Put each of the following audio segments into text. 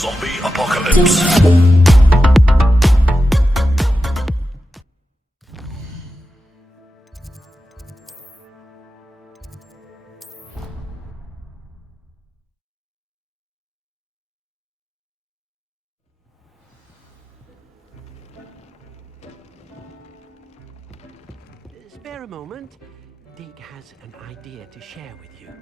Zombie apocalypse. Spare a moment. Deek has an idea to share with you.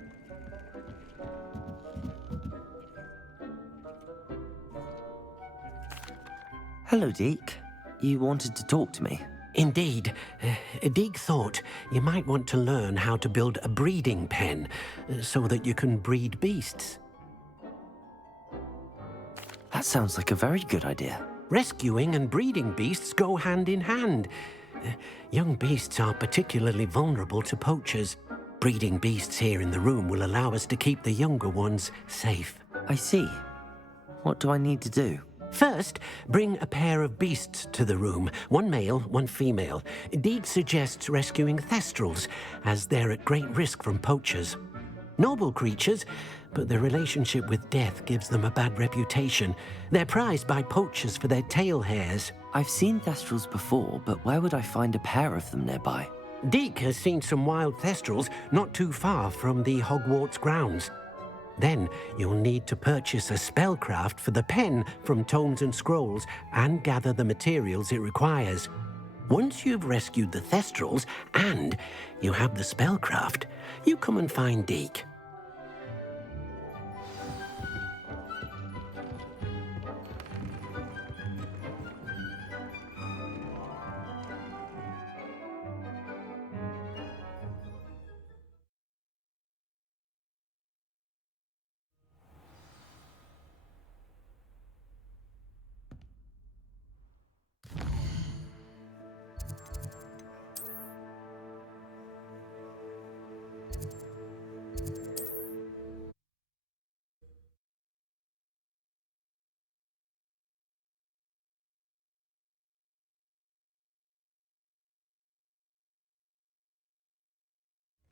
Hello, Deek. You wanted to talk to me? Indeed. Deek thought you might want to learn how to build a breeding pen so that you can breed beasts. That sounds like a very good idea. Rescuing and breeding beasts go hand in hand. Young beasts are particularly vulnerable to poachers. Breeding beasts here in the room will allow us to keep the younger ones safe. I see. What do I need to do? First, bring a pair of beasts to the room. One male, one female. Deek suggests rescuing Thestrals, as they're at great risk from poachers. Noble creatures, but their relationship with death gives them a bad reputation. They're prized by poachers for their tail hairs. I've seen Thestrals before, but where would I find a pair of them nearby? Deek has seen some wild Thestrals not too far from the Hogwarts grounds. Then you'll need to purchase a spellcraft for the pen from Tomes and Scrolls and gather the materials it requires. Once you've rescued the Thestrals and you have the spellcraft, you come and find Deek.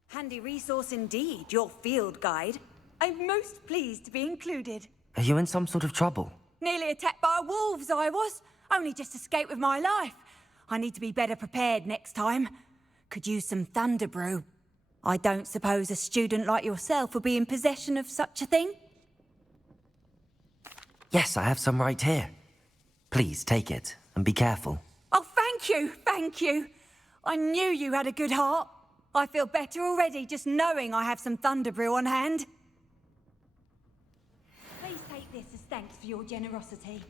Handy resource indeed, your field guide. I'm most pleased to be included. Are you in some sort of trouble? Nearly attacked by wolves, I was. Only just escaped with my life. I need to be better prepared next time. Could use some thunder brew. I don't suppose a student like yourself would be in possession of such a thing? Yes, I have some right here. Please take it, and be careful. Oh, thank you, thank you. I knew you had a good heart. I feel better already just knowing I have some thunder brew on hand. Please take this as thanks for your generosity.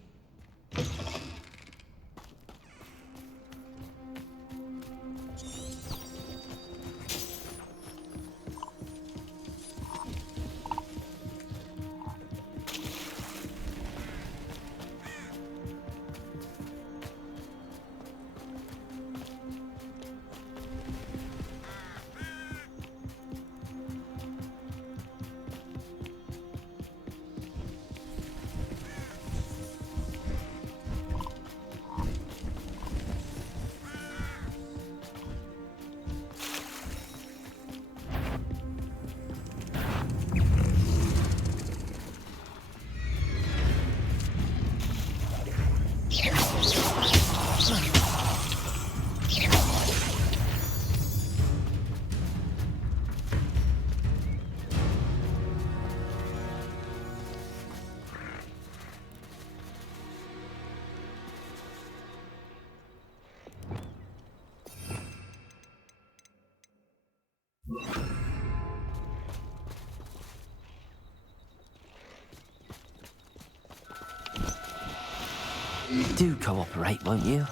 Do cooperate, won't you?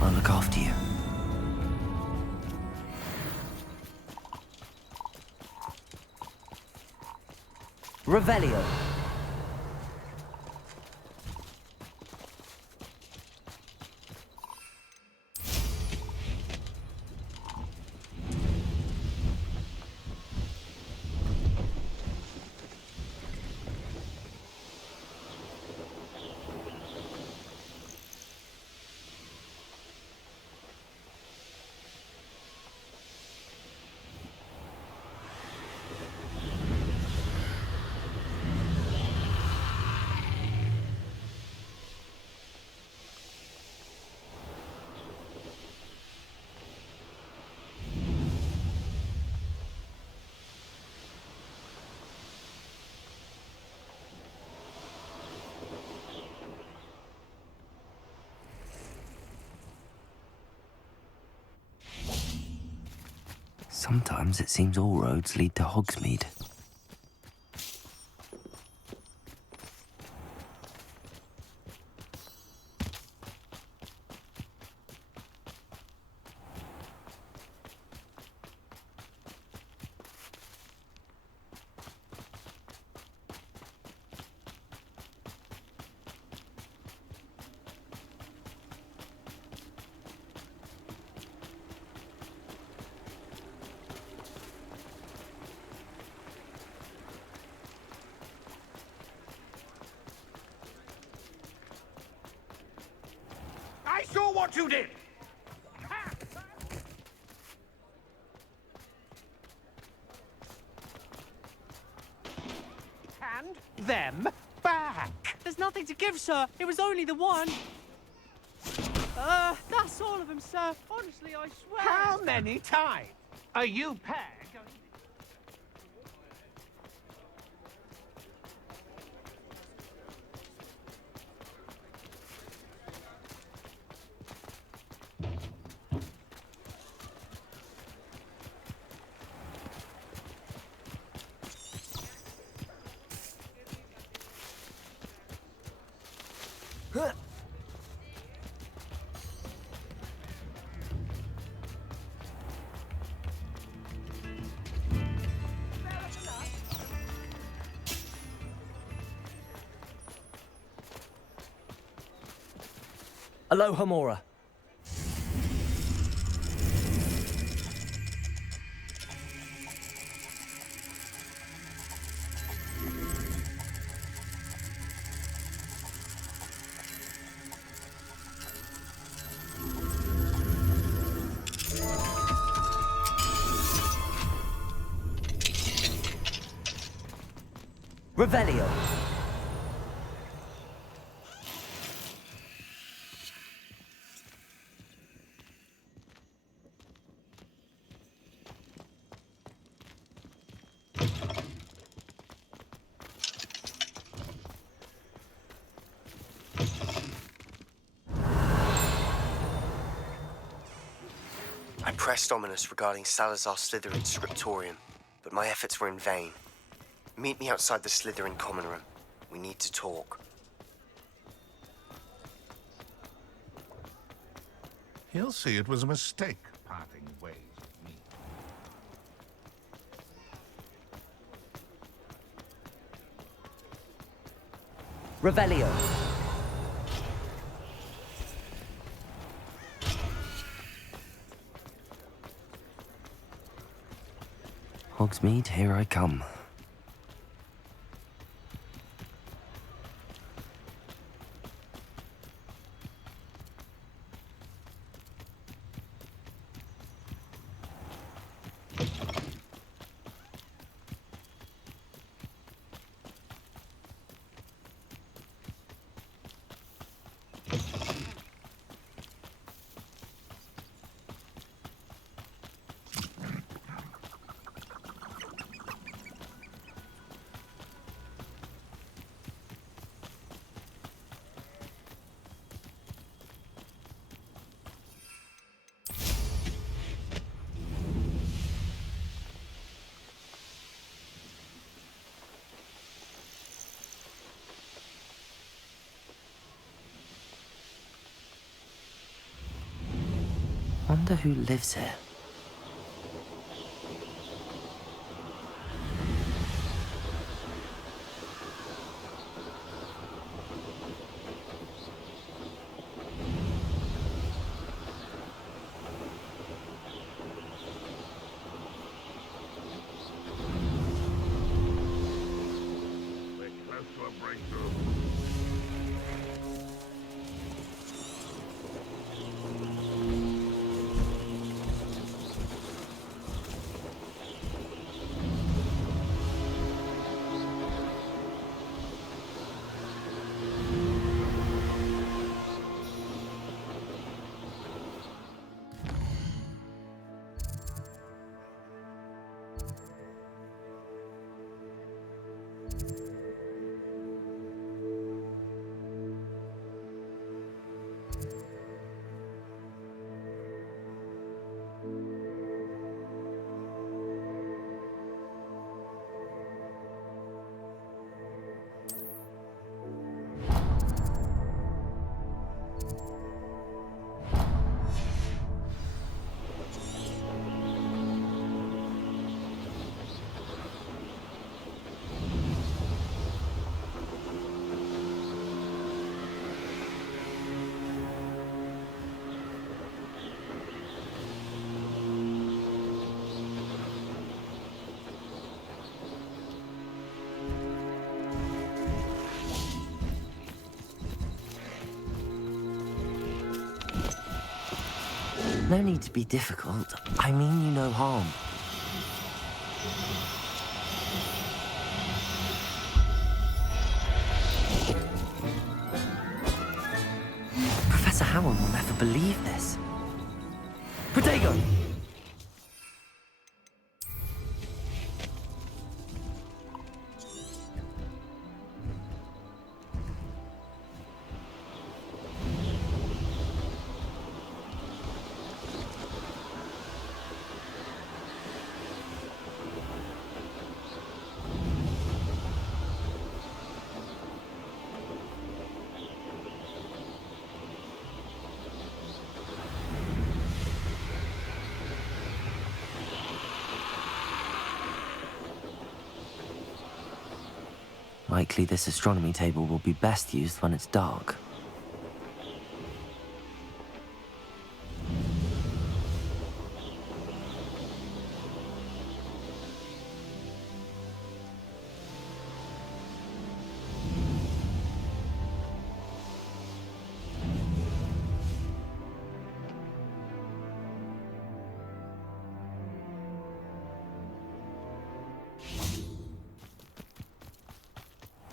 I'll look after you. Revelio. Sometimes it seems all roads lead to Hogsmeade. I saw what you did! Hand them back! There's nothing to give, sir. It was only the one. That's all of them, sir. Honestly, I swear. How many times are you pair going to... Aloha, Mora. Revelio. I pressed ominous regarding Salazar Slytherin's scriptorium, but my efforts were in vain. Meet me outside the Slytherin common room. We need to talk. He'll see it was a mistake, parting ways with me. Revelio. Hogsmeade, here I come. Wonder who lives here. We're close to a breakthrough. No need to be difficult. I mean you no harm. Professor Howard will never believe this. Protego! Likely this astronomy table will be best used when it's dark.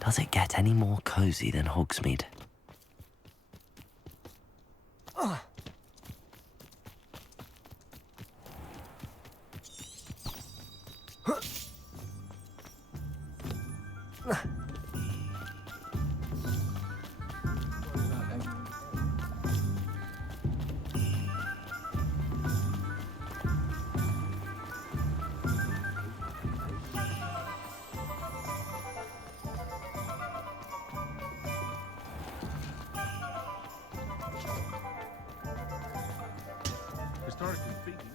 Does it get any more cozy than Hogsmeade? Historically speaking,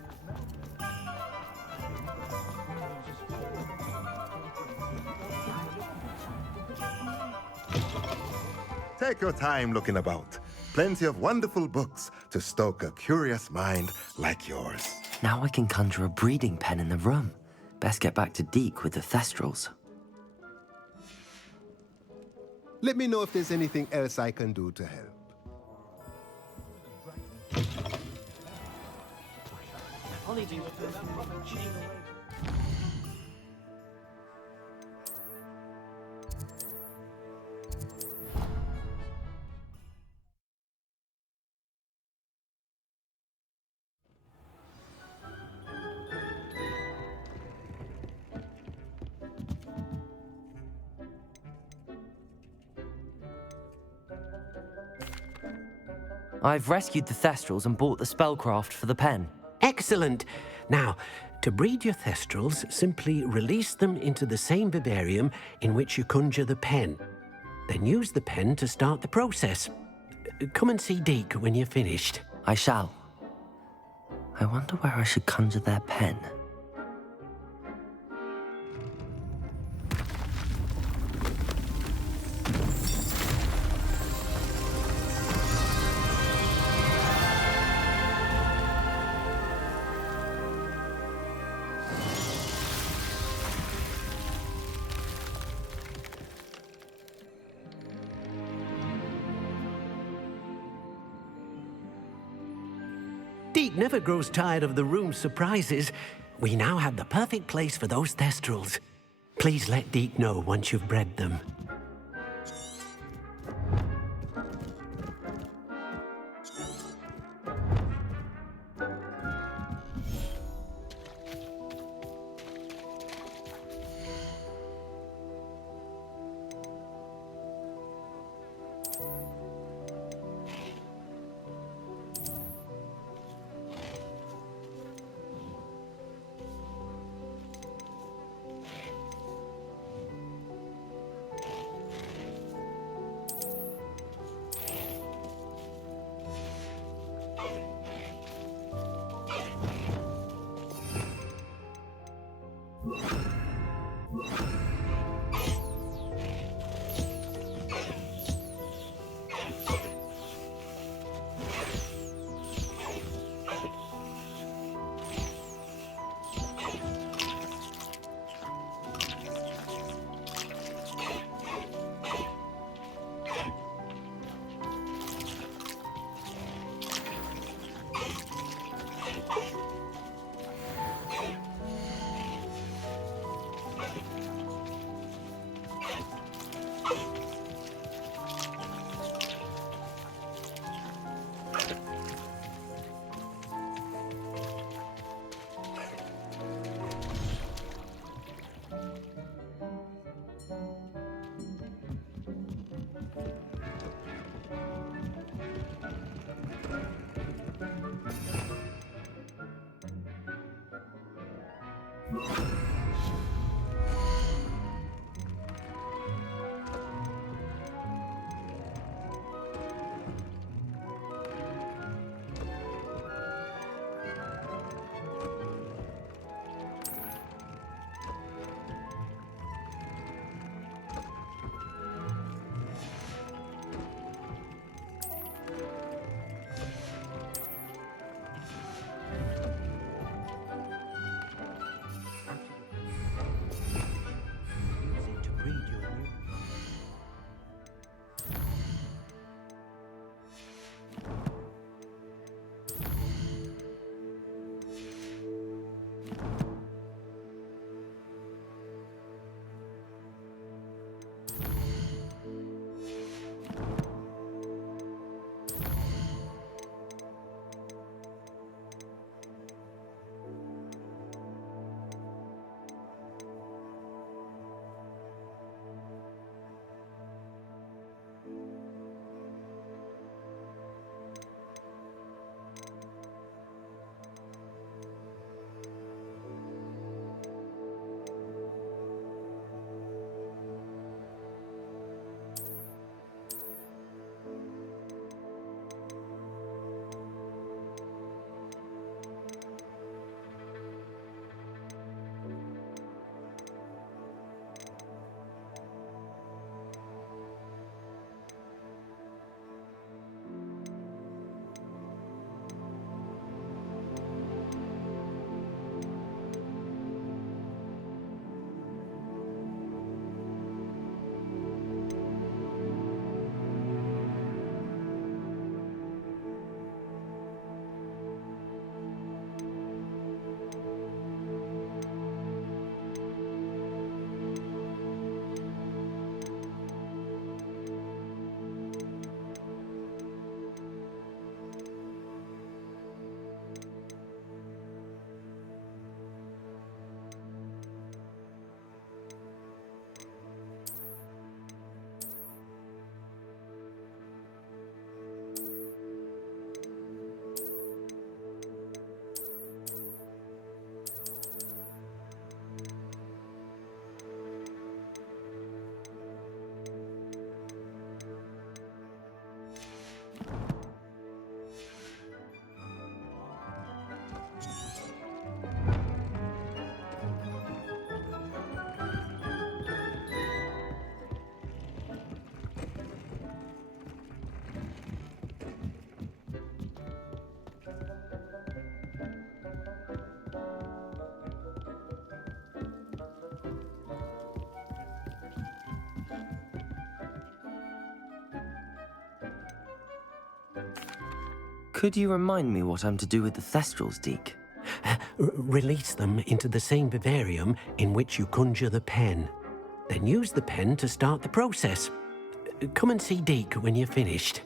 Take your time looking about. Plenty of wonderful books to stoke a curious mind like yours. Now I can conjure a breeding pen in the room. Best get back to Deek with the Thestrals. Let me know if there's anything else I can do to help. I've rescued the Thestrals and bought the spellcraft for the pen. Excellent. Now, to breed your Thestrals, simply release them into the same vivarium in which you conjure the pen. Then use the pen to start the process. Come and see Deek when you're finished. I shall. I wonder where I should conjure their pen. Deek never grows tired of the room's surprises. We now have the perfect place for those Thestrals. Please let Deek know once you've bred them. Use it to breed your new... Could you remind me what I'm to do with the Thestrals, Deek? Release them into the same vivarium in which you conjure the pen. Then use the pen to start the process. Come and see Deek when you're finished.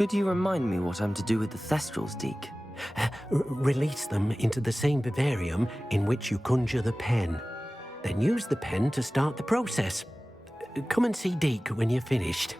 Could you remind me what I'm to do with the Thestrals, Deek? Release them into the same vivarium in which you conjure the pen. Then use the pen to start the process. Come and see Deek when you're finished.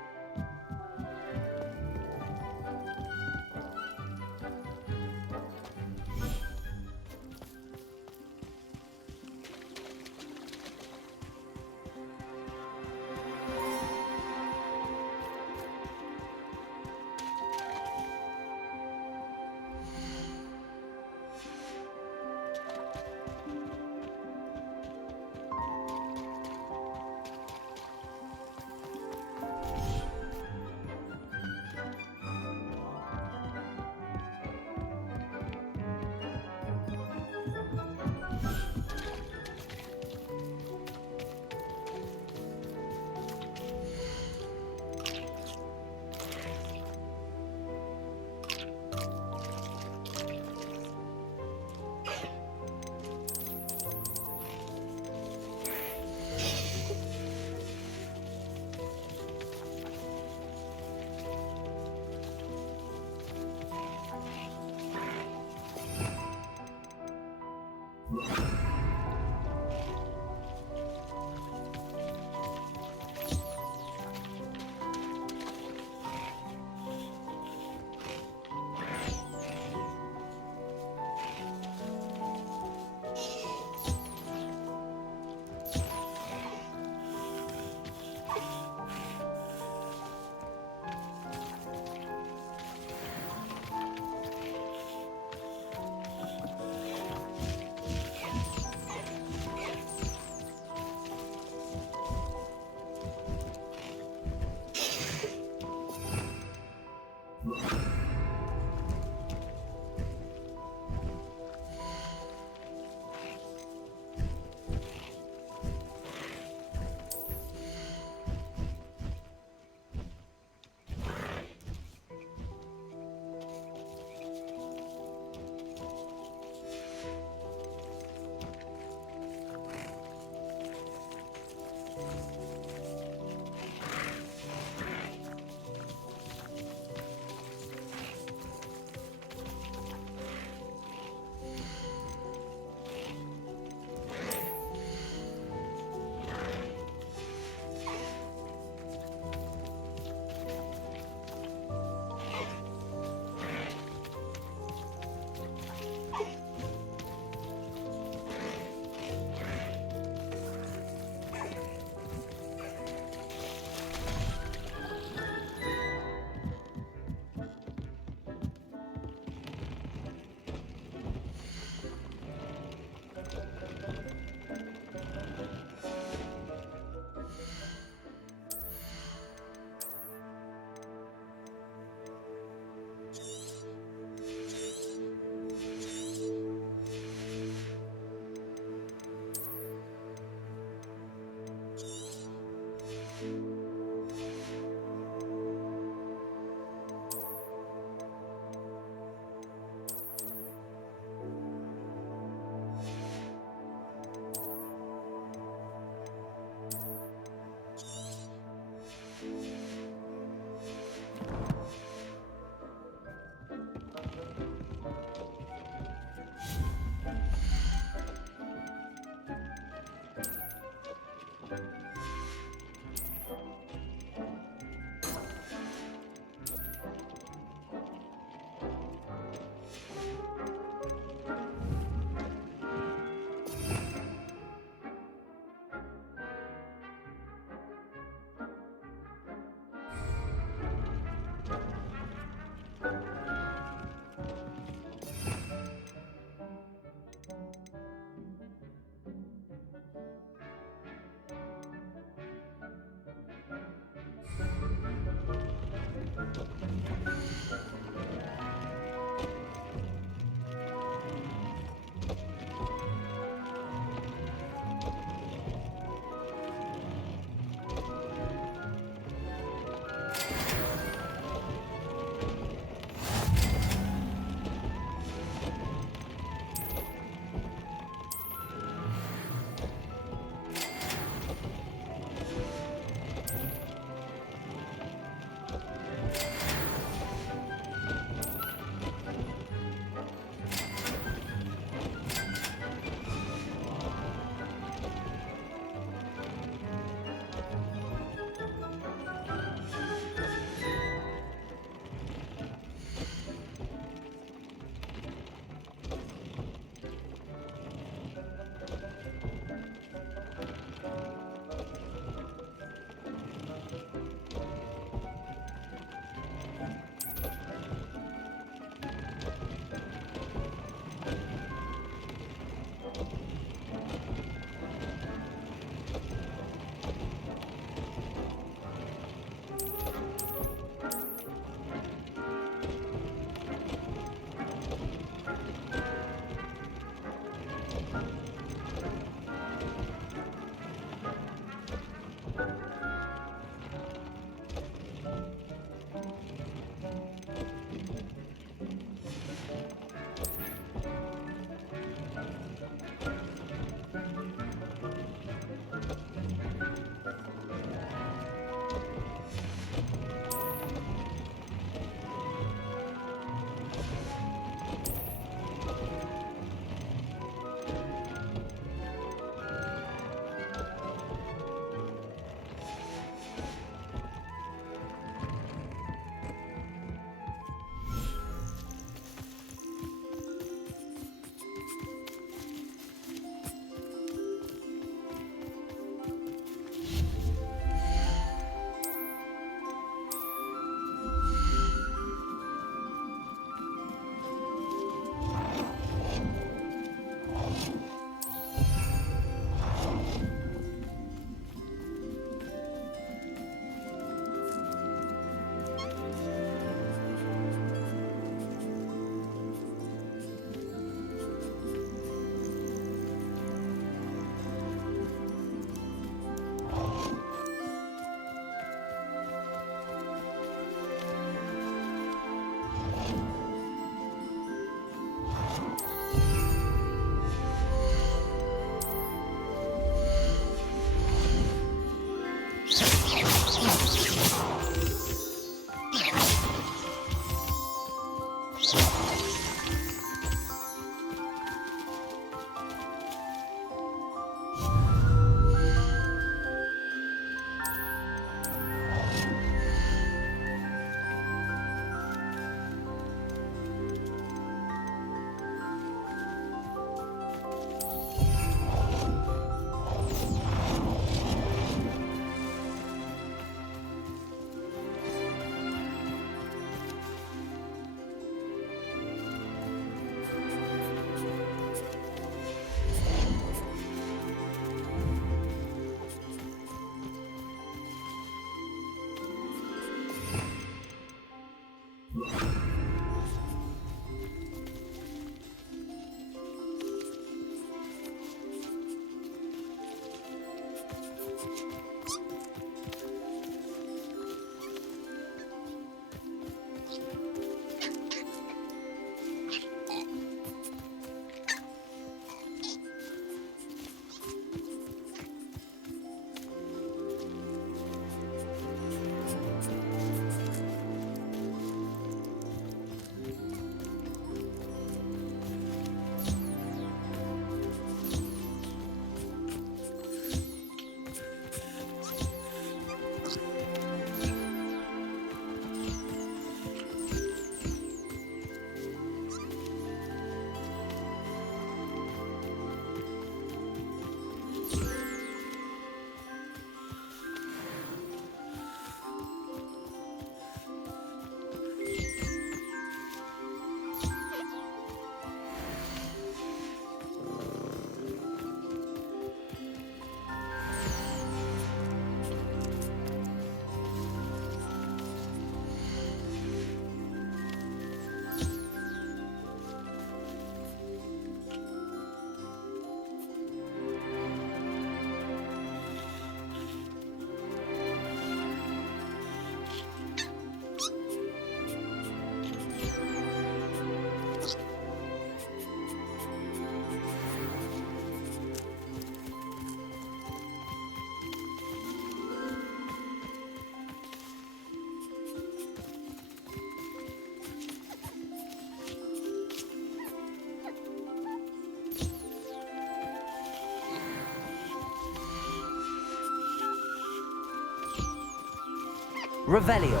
Revelio.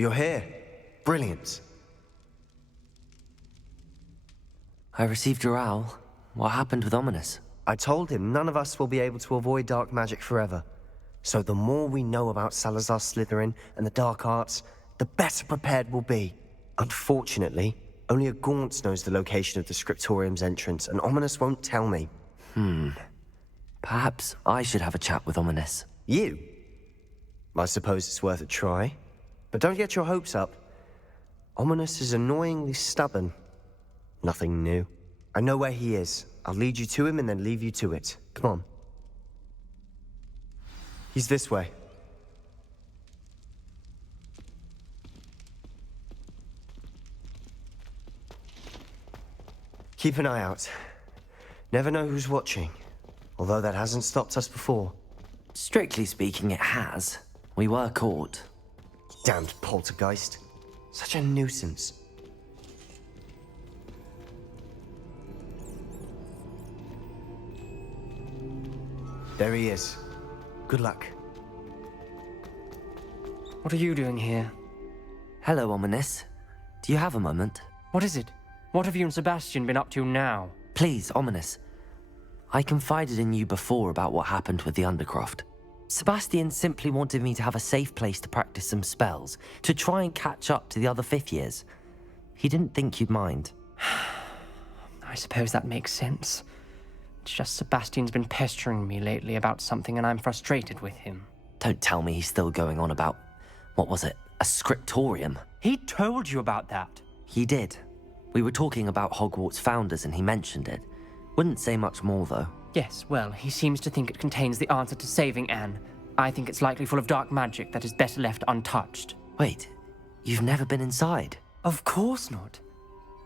You're here. Brilliant. I received your owl. What happened with Ominous? I told him none of us will be able to avoid dark magic forever. So the more we know about Salazar Slytherin and the dark arts, the better prepared we'll be. Unfortunately, only a Gaunt knows the location of the Scriptorium's entrance, and Ominous won't tell me. Perhaps I should have a chat with Ominous. You? I suppose it's worth a try. But don't get your hopes up. Ominous is annoyingly stubborn. Nothing new. I know where he is. I'll lead you to him and then leave you to it. Come on. He's this way. Keep an eye out. Never know who's watching. Although that hasn't stopped us before. Strictly speaking, it has. We were caught. Damned poltergeist. Such a nuisance. There he is. Good luck. What are you doing here? Hello, Ominous. Do you have a moment? What is it? What have you and Sebastian been up to now? Please, Ominous. I confided in you before about what happened with the Undercroft. Sebastian simply wanted me to have a safe place to practice some spells, to try and catch up to the other fifth years. He didn't think you'd mind. I suppose that makes sense. It's just Sebastian's been pestering me lately about something and I'm frustrated with him. Don't tell me he's still going on about, what was it, a scriptorium? He told you about that. He did. We were talking about Hogwarts founders and he mentioned it. Wouldn't say much more though. Yes, well, he seems to think it contains the answer to saving Anne. I think it's likely full of dark magic that is better left untouched. Wait, you've never been inside? Of course not.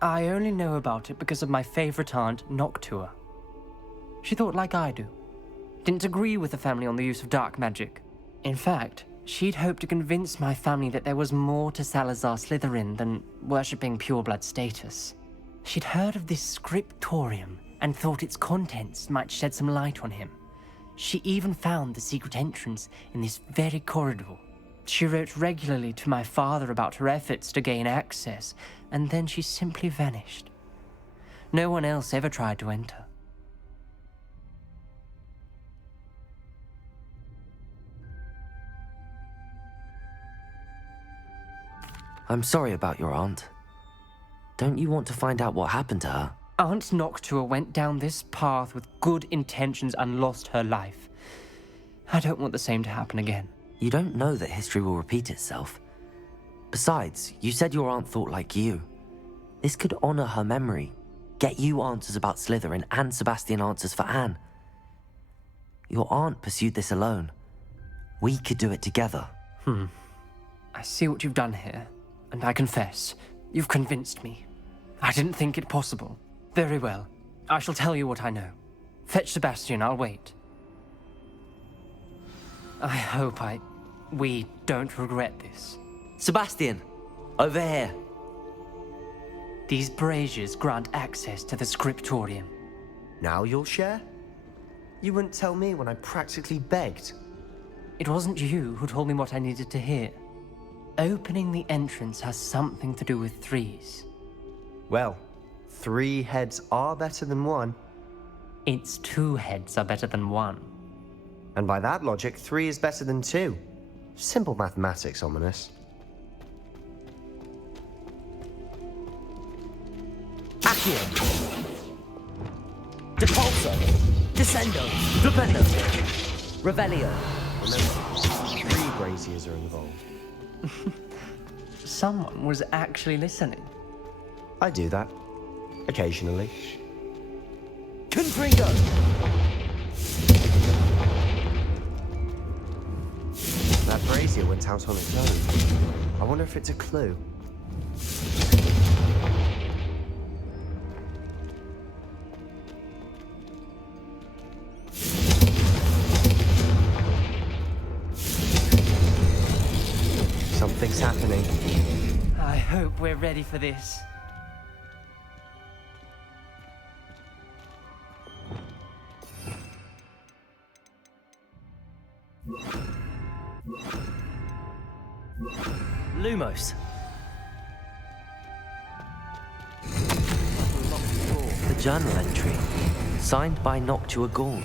I only know about it because of my favorite aunt, Noctua. She thought like I do. Didn't agree with the family on the use of dark magic. In fact, she'd hoped to convince my family that there was more to Salazar Slytherin than worshipping pureblood status. She'd heard of this scriptorium and thought its contents might shed some light on him. She even found the secret entrance in this very corridor. She wrote regularly to my father about her efforts to gain access, and then she simply vanished. No one else ever tried to enter. I'm sorry about your aunt. Don't you want to find out what happened to her? Aunt Noctua went down this path with good intentions and lost her life. I don't want the same to happen again. You don't know that history will repeat itself. Besides, you said your aunt thought like you. This could honor her memory, get you answers about Slytherin and Sebastian answers for Anne. Your aunt pursued this alone. We could do it together. I see what you've done here, and I confess, you've convinced me. I didn't think it possible. Very well. I shall tell you what I know. Fetch Sebastian, I'll wait. I hope we don't regret this. Sebastian, over here. These braziers grant access to the scriptorium. Now you'll share? You wouldn't tell me when I practically begged. It wasn't you who told me what I needed to hear. Opening the entrance has something to do with threes. Well, 3 heads are better than 1. Its 2 heads are better than 1. And by that logic, 3 is better than 2. Simple mathematics, Ominous. Accio. Depulso. Descendo. Flipendo. Revelio. Remember, 3 braziers are involved. Someone was actually listening. I do that. Occasionally. Confringo. That brazier went out on its own. I wonder if it's a clue. Something's happening. I hope we're ready for this. Lumos. The journal entry, signed by Noctua Gaunt.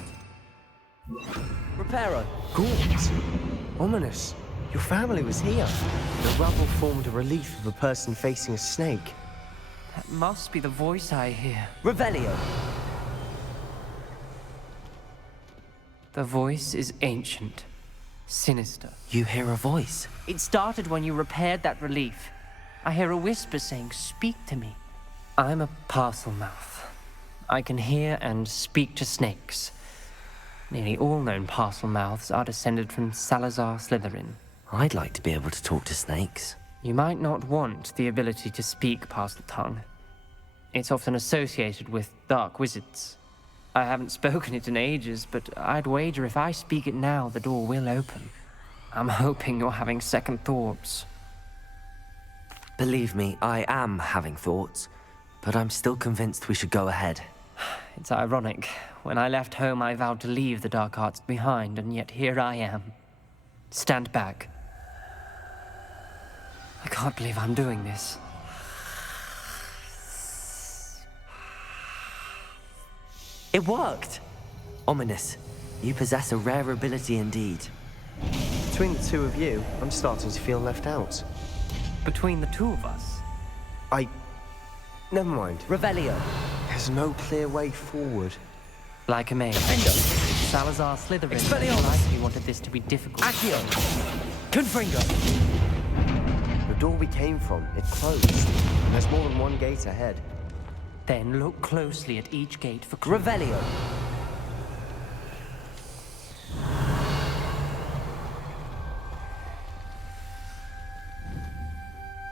Reparo. Gaunt! Ominous. Your family was here. The rubble formed a relief of a person facing a snake. That must be the voice I hear. Revelio. The voice is ancient, sinister. You hear a voice. It started when you repaired that relief. I hear a whisper saying, "Speak to me." I'm a parcel mouth. I can hear and speak to snakes. Nearly all known parcel mouths are descended from Salazar Slytherin. I'd like to be able to talk to snakes. You might not want the ability to speak parcel tongue. It's often associated with dark wizards. I haven't spoken it in ages, but I'd wager if I speak it now, the door will open. I'm hoping you're having second thoughts. Believe me, I am having thoughts, but I'm still convinced we should go ahead. It's ironic. When I left home, I vowed to leave the dark arts behind, and yet here I am. Stand back. I can't believe I'm doing this. It worked! Ominous, you possess a rare ability indeed. Between the 2 of you, I'm starting to feel left out. Between the 2 of us, Never mind. Revelio. There's no clear way forward. like a maid. Salazar Slytherin Expelliarmus. likely wanted this to be difficult. Accio. Confringo. The door we came from, it closed. And there's more than one gate ahead. Then look closely at each gate for clues. Revelio.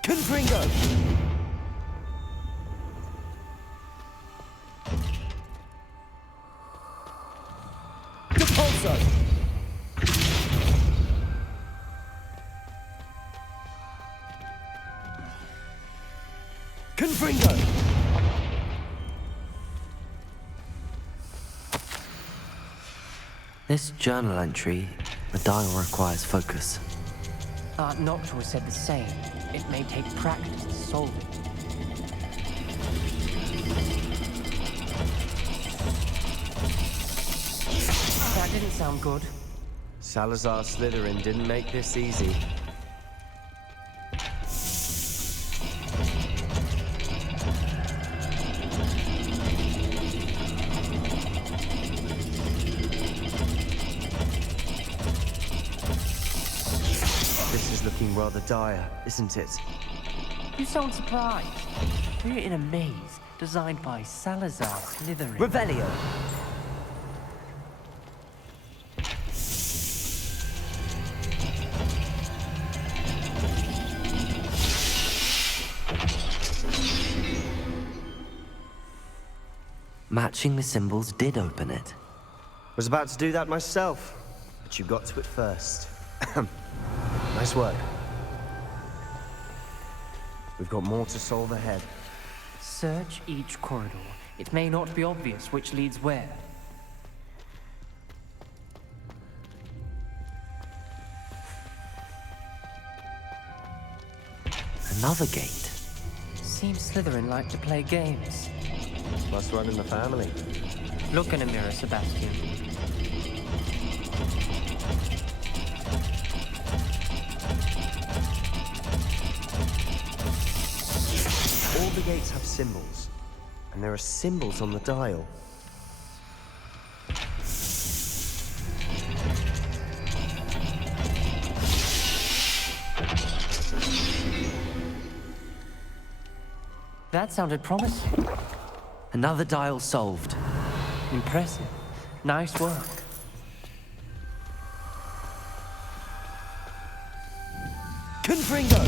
Confringo! Depulso! Confringo! This journal entry, the dial requires focus. Noctua said the same. It may take practice to solve it. That didn't sound good. Salazar Slytherin didn't make this easy. This is looking rather dire, isn't it? You sound surprised. We're in a maze designed by Salazar Slytherin. Revelio! Matching the symbols did open it. Was about to do that myself, but you got to it first. Nice work. We've got more to solve ahead. Search each corridor. It may not be obvious which leads where. Another gate. Seems Slytherin like to play games. Must run in the family. Look in a mirror, Sebastian. All the gates have symbols, and there are symbols on the dial. That sounded promising. Another dial solved. Impressive. Nice work. Confringo!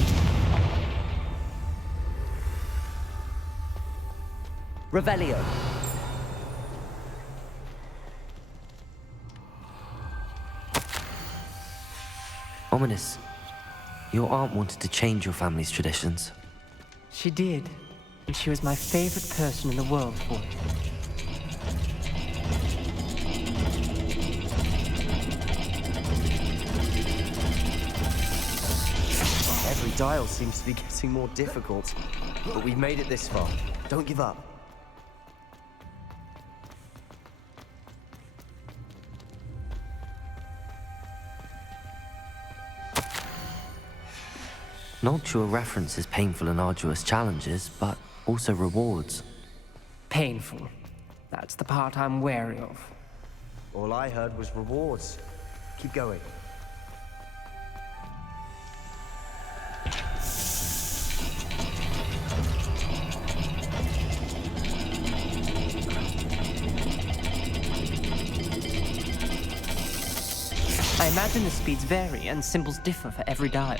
Revelio! Ominous. Your aunt wanted to change your family's traditions. She did. And she was my favorite person in the world for it. Every dial seems to be getting more difficult, but we've made it this far. Don't give up. Noctua references painful and arduous challenges, but also rewards. Painful. That's the part I'm wary of. All I heard was rewards. Keep going. I imagine the speeds vary and symbols differ for every dial.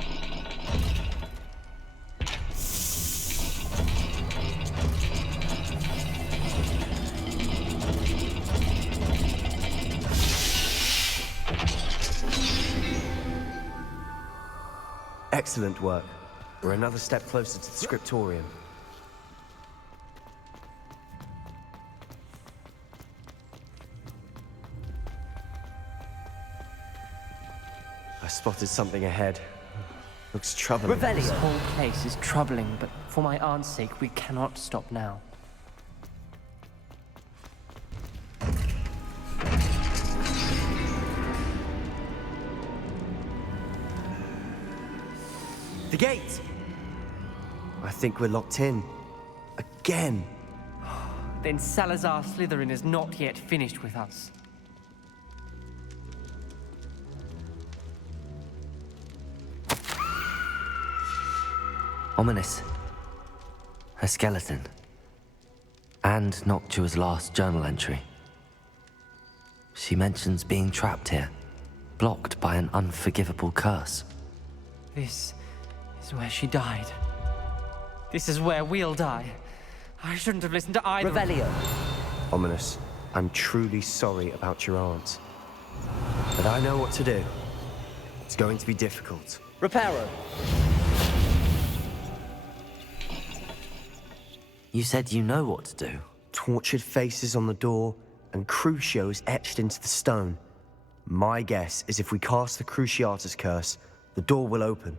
Excellent work. We're another step closer to the scriptorium. I spotted something ahead. Looks troubling. Revelio! This whole place is troubling, but for my aunt's sake, we cannot stop now. The gate! I think we're locked in. Again. Then Salazar Slytherin is not yet finished with us. Ominous. A skeleton. And Noctua's last journal entry. She mentions being trapped here, blocked by an unforgivable curse. This is where she died. This is where we'll die. I shouldn't have listened to either. Revelio. Ominous, I'm truly sorry about your aunt. But I know what to do. It's going to be difficult. Reparo. You said you know what to do. Tortured faces on the door and Crucios etched into the stone. My guess is if we cast the Cruciatus curse, the door will open.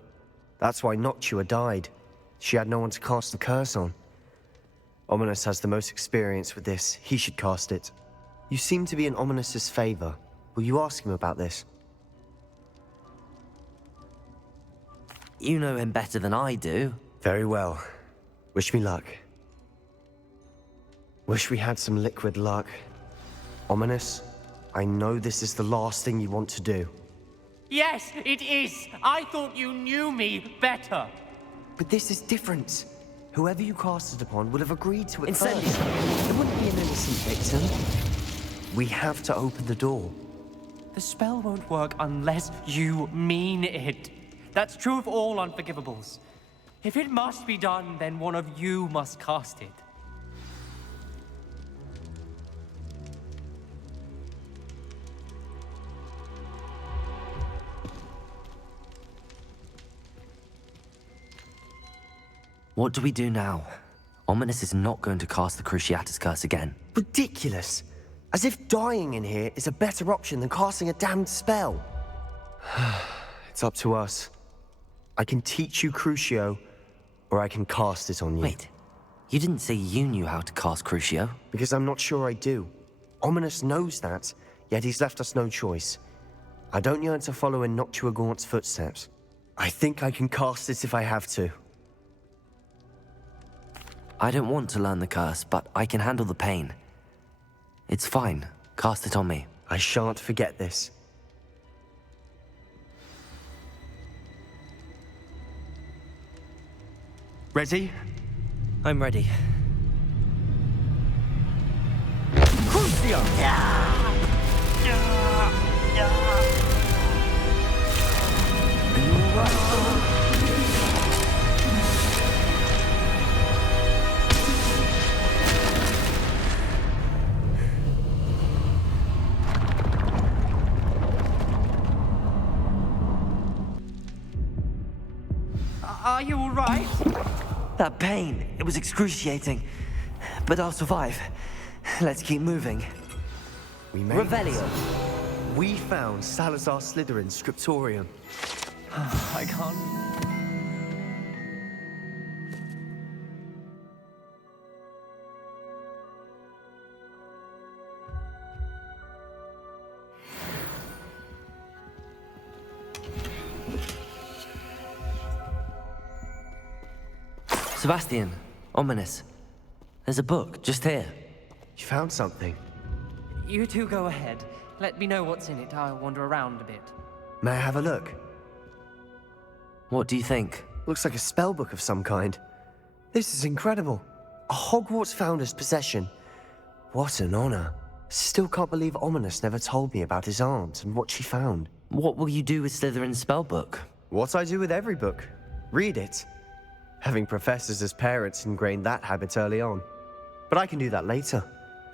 That's why Noctua died. She had no one to cast the curse on. Ominous has the most experience with this. He should cast it. You seem to be in Ominous's favor. Will you ask him about this? You know him better than I do. Very well. Wish me luck. Wish we had some liquid luck. Ominous, I know this is the last thing you want to do. Yes, it is. I thought you knew me better. But this is different. Whoever you cast it upon would have agreed to it Incendio. first. It wouldn't be an innocent victim. We have to open the door. The spell won't work unless you mean it. That's true of all unforgivables. If it must be done, then one of you must cast it. What do we do now? Ominous is not going to cast the Cruciatus curse again. Ridiculous. As if dying in here is a better option than casting a damned spell. It's up to us. I can teach you Crucio, or I can cast it on you. Wait, you didn't say you knew how to cast Crucio? Because I'm not sure I do. Ominous knows that, yet he's left us no choice. I don't yearn to follow in Noctua Gaunt's footsteps. I think I can cast it if I have to. I don't want to learn the curse, but I can handle the pain. It's fine. Cast it on me. I shan't forget this. Ready? I'm ready. Crucio. Are you all right? That pain, it was excruciating. But I'll survive. Let's keep moving. We made Revelio. it. We found Salazar Slytherin's scriptorium. I can't. Sebastian, Ominous. There's a book just here. You found something. You two go ahead. Let me know what's in it. I'll wander around a bit. May I have a look? What do you think? Looks like a spell book of some kind. This is incredible. A Hogwarts founder's possession. What an honor. Still can't believe Ominous never told me about his aunt and what she found. What will you do with Slytherin's spellbook? What I do with every book. Read it. Having professors as parents ingrained that habit early on. But I can do that later.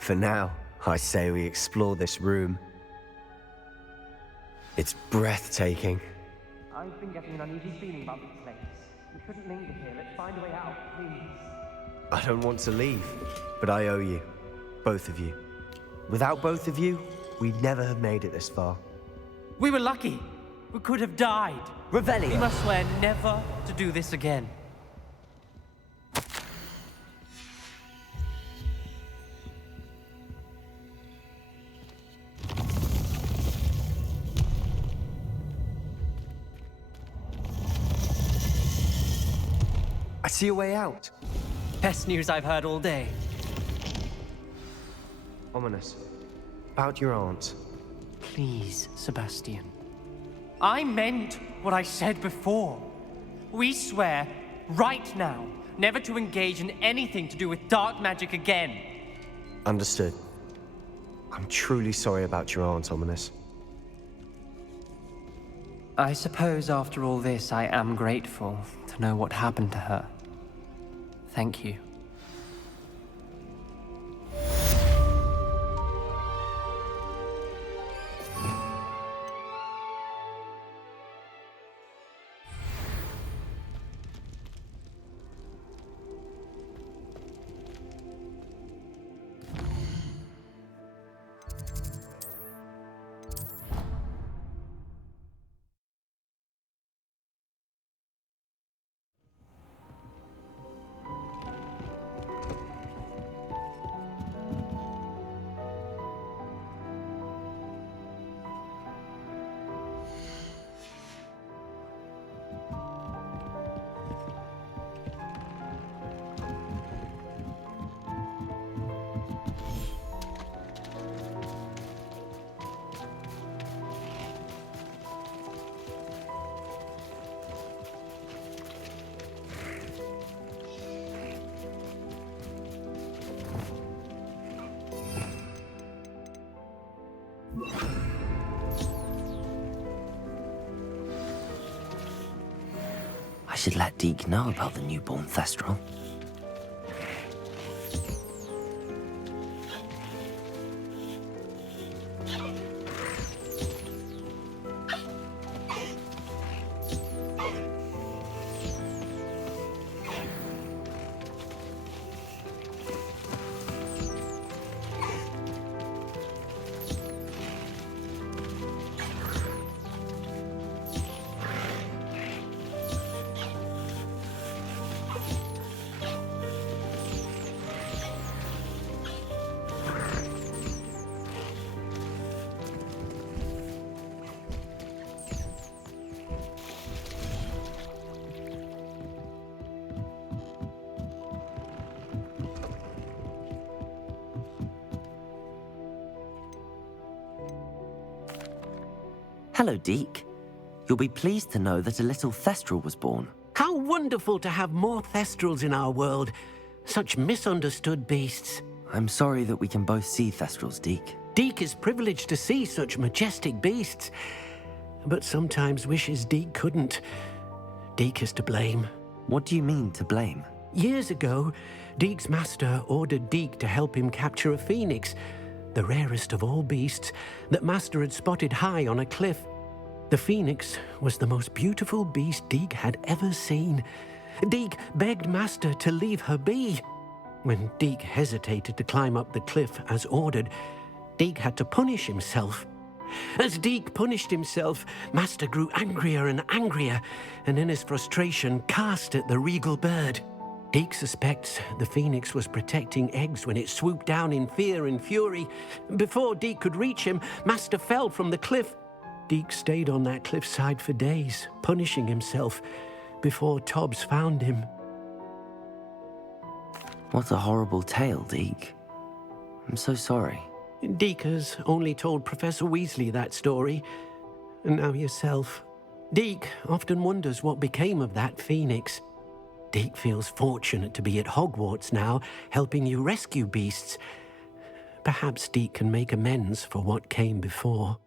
For now, I say we explore this room. It's breathtaking. I've been getting an uneasy feeling about this place. We shouldn't linger here. Let's find a way out, please. I don't want to leave, but I owe you. Both of you. Without both of you, we'd never have made it this far. We were lucky. We could have died. Revelio. We must swear never to do this again. I see a way out. Best news I've heard all day. Ominous. About your aunt. Please, Sebastian. I meant what I said before. We swear, right now, never to engage in anything to do with dark magic again. Understood. I'm truly sorry about your aunt, Ominous. I suppose after all this, I am grateful to know what happened to her. Thank you. I should let Deek know about the newborn Thestral. Hello, Deek. You'll be pleased to know that a little Thestral was born. How wonderful to have more Thestrals in our world. Such misunderstood beasts. I'm sorry that we can both see Thestrals, Deek. Deek is privileged to see such majestic beasts, but sometimes wishes Deek couldn't. Deek is to blame. What do you mean, to blame? Years ago, Deek's master ordered Deek to help him capture a phoenix, the rarest of all beasts, that Master had spotted high on a cliff. The phoenix was the most beautiful beast Deek had ever seen. Deek begged Master to leave her be. When Deek hesitated to climb up the cliff as ordered, Deek had to punish himself. As Deek punished himself, Master grew angrier and angrier, and in his frustration cast at the regal bird. Deek suspects the phoenix was protecting eggs when it swooped down in fear and fury. Before Deek could reach him, Master fell from the cliff. Deek stayed on that cliffside for days, punishing himself, before Tobbs found him. What a horrible tale, Deek. I'm so sorry. Deek has only told Professor Weasley that story, and now yourself. Deek often wonders what became of that phoenix. Deek feels fortunate to be at Hogwarts now, helping you rescue beasts. Perhaps Deek can make amends for what came before.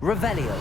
Revelio.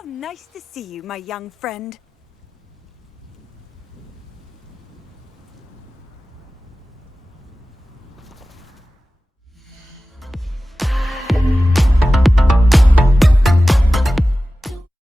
How nice to see you, my young friend.